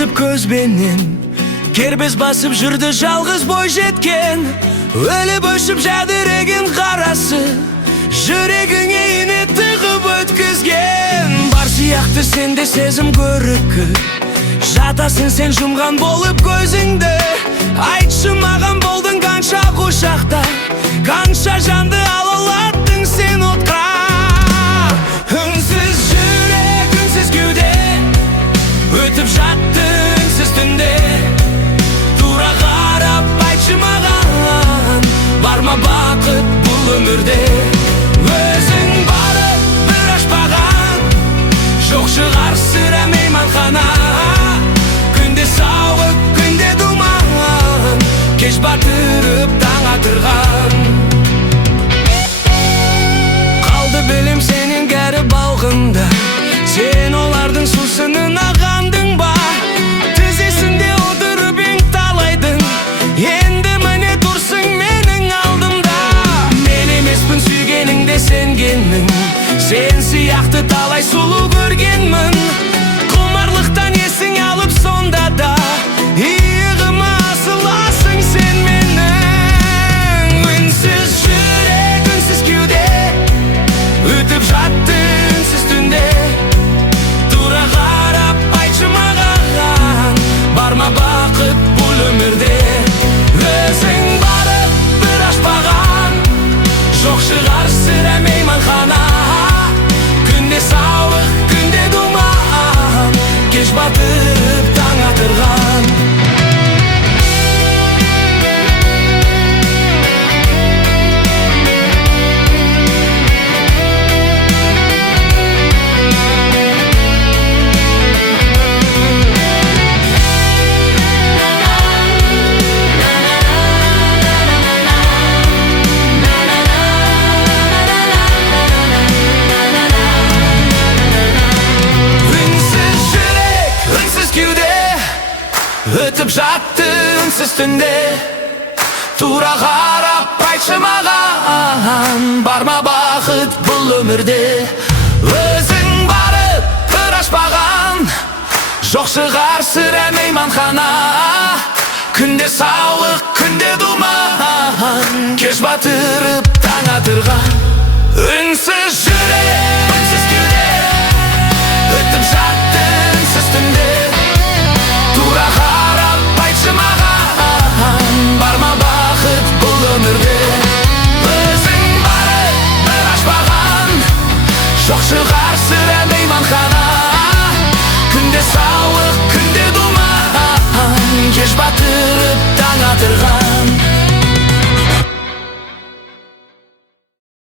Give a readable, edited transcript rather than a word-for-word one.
Езіп көзбенен кербез басып жүрді жалғыз бой жеткен. Өліп өшіп жәдіреген қарасы жүрегіңе ине тығып өткізген. Бар сияқты сенде сезім көрікі, жатасың сен жұмған болып көзіңді. Айтшы маған болдың қанша құшақта, қанша жанды алалаттың сен отқа. Үнсіз жүрек, үнсіз кеуде, өтіп жатты үнсіз түнде. Тура қарап айтшы маған, бар ма бақыт бұл өмірде? Өзің барып бір ашпаған, жоқ шығар сірә мейманхана. Күнде сауық, күнде думан, кеш батырып таң атырған. Қалды білім сенен кәрі балғында, сен олардың сусынына қандың ба? Тізесінде отырып ең талайдың, енді міне тұрсың менің алдымда. Мен емеспін сүйгеніңде сенгенмін, сен сияқты талай сұлу көргенмін. Құмарлықтан есің алып сонда да иығыма асыласың сен менің. Үнсіз жүрек, үнсіз кеуде, өтіп жатты үнсіз түнде. Тура қарап айтшы маған, бар ма бақыт бұл өмірде? Өзің барып бір ашпаған, жоқ шығар сірә мейманхана. Күнде сауық, күнде думан, кеш батып таң атырған. Өтіп жатты үнсіз түнде. Тура қарап айтшы маған, бар ма бақыт бұл өмірде? Өзің барып бір ашпаған, жоқ шығар сірә мейманхана. Күнде сауық, күнде думан, кеш батырып таң атырған. Үнсіз